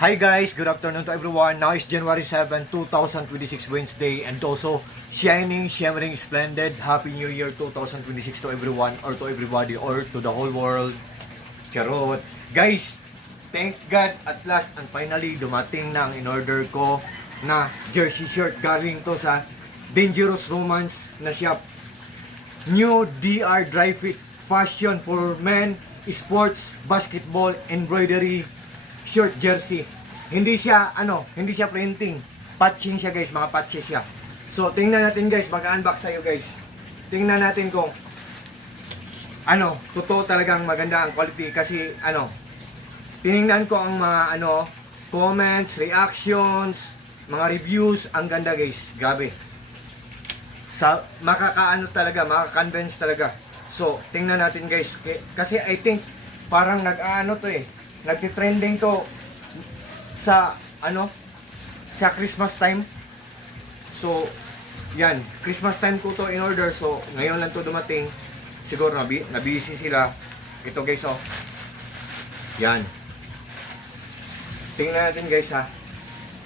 Hi guys, good afternoon to everyone. Now is January 7, 2026 Wednesday, and also shimmering, splendid Happy New Year 2026 to everyone or to everybody or to the whole world. Charot. Guys, thank God at last and finally dumating na ang in-order ko na jersey shirt galing to sa Dangerous Romance na shop. New DR Dry Fit Fashion for Men, Sports, Basketball, Embroidery, Short Jersey. Hindi siya printing. Patching siya guys, mga patches siya. So tingnan natin guys, mag-unbox tayo guys. Tingnan natin kung totoo talagang maganda ang quality kasi tiningnan ko ang mga comments, reactions, mga reviews, ang ganda guys. Grabe. Sa makaka-convince talaga. So, tingnan natin guys. Kasi I think parang nagti-trending to sa sa Christmas time. So, yan, Christmas time ko to in order. So, ngayon lang to dumating. Siguro na-busy sila. Ito guys, oh. Yan. Tingnan natin guys, ha.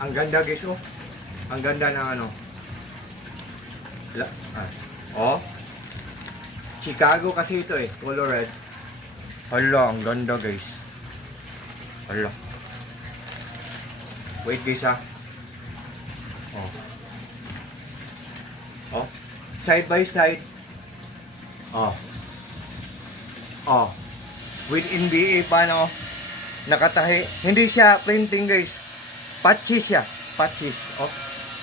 Ang ganda guys, oh. Ang ganda ng oh. Chicago kasi ito eh, color red. Hala, ang ganda guys. Hala. Wait guys, ha. Oh. Oh. Side by side. Oh. Oh. With NBA pa nakatahi. Hindi siya printing guys. Patches siya. Patches. Oh.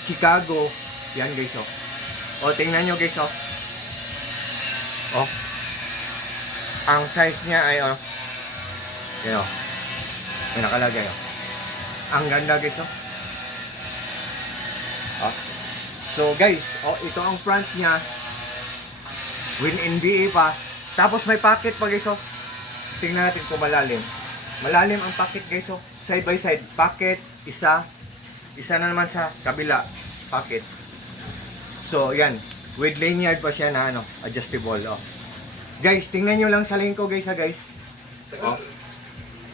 Chicago. Yan guys, oh. Oh, tingnan nyo guys, oh. Oh. Ang size niya ay, oh. Yan, oh. May nakalagay, oh. Ang ganda guys, oh. Oh. So guys, oh, ito ang front niya. With NBA pa. Tapos may pocket pa guys, oh. Tingnan natin kung malalim. Malalim ang pocket guys, oh. Side by side. Pocket, isa. Isa na naman sa kabila. Pocket. So, yan. With lanyard pa siya na adjustable. Oh. Guys, tingnan nyo lang sa link ko guys, ha guys. Oh.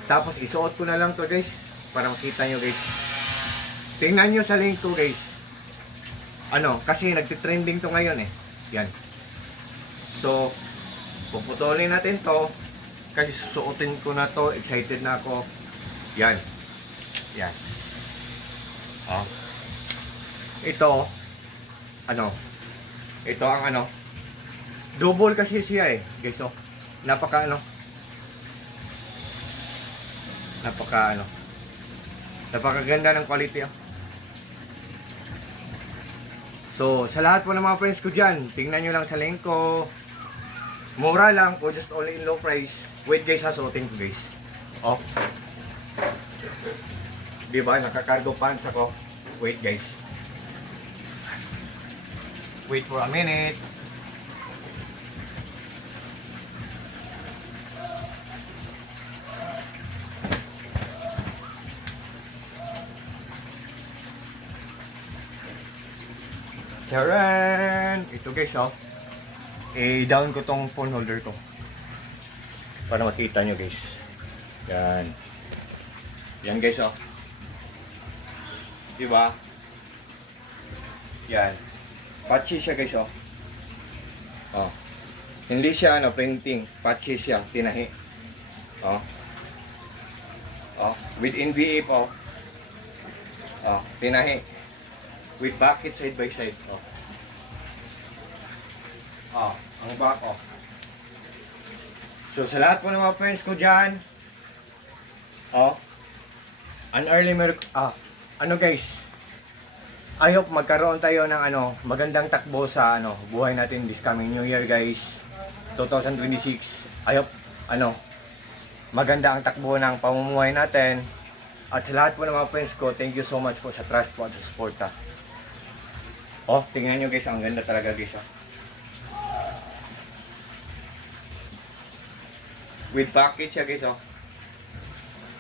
Tapos, isuot ko na lang to guys. Para makita nyo guys. Tingnan nyo sa link ko guys. Kasi nagtitrending to ngayon eh. Yan. So, puputulin natin to. Kasi susuotin ko na to. Excited na ako. Yan. Yan. Oh. Ito, ito ang double kasi siya eh guys, oh. Napakaganda ng quality, oh. So sa lahat po ng mga friends ko dyan, tingnan nyo lang sa link ko. Mura lang po, just only in low price. Wait guys, ha, suotin ko guys. Oh, diba, nakakargo pants ako. Wait guys. Wait for a minute. Charan! Ito guys, oh. I-down ko tong phone holder ko. Para makita nyo guys. Yan. Yan guys, oh. Diba? Yan. Patchy siya guys, oh. Oh. Hindi siya printing. Patchy siya, tinahi. Oh. Oh, with NBA po. Oh, tinahi. With bucket side by side, oh. Oh, ang back, oh. So sa lahat po ng mga friends ko diyan, oh. Guys. I hope magkaroon tayo ng magandang takbo sa buhay natin this coming New Year guys, 2026. I hope maganda ang takbo ng pamumuhay natin. At sa lahat po ng mga friends ko, thank you so much po sa trust po at sa suporta. Oh, tingnan nyo guys, ang ganda talaga guys, oh. With pocket siya guys, oh.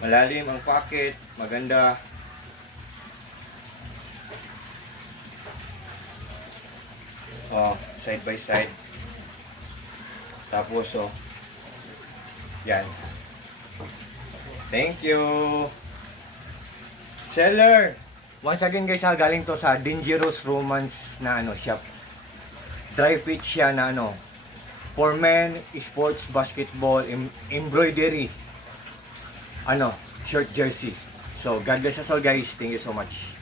Malalim ang pocket, maganda. Oh, side by side. Tapos, oh. Yan. Thank you. Seller! Once again guys ha, galing to sa Dangerous Romance na shop. Dry fit siya na for men, sports, basketball, embroidery, short jersey. So God bless us all guys. Thank you so much.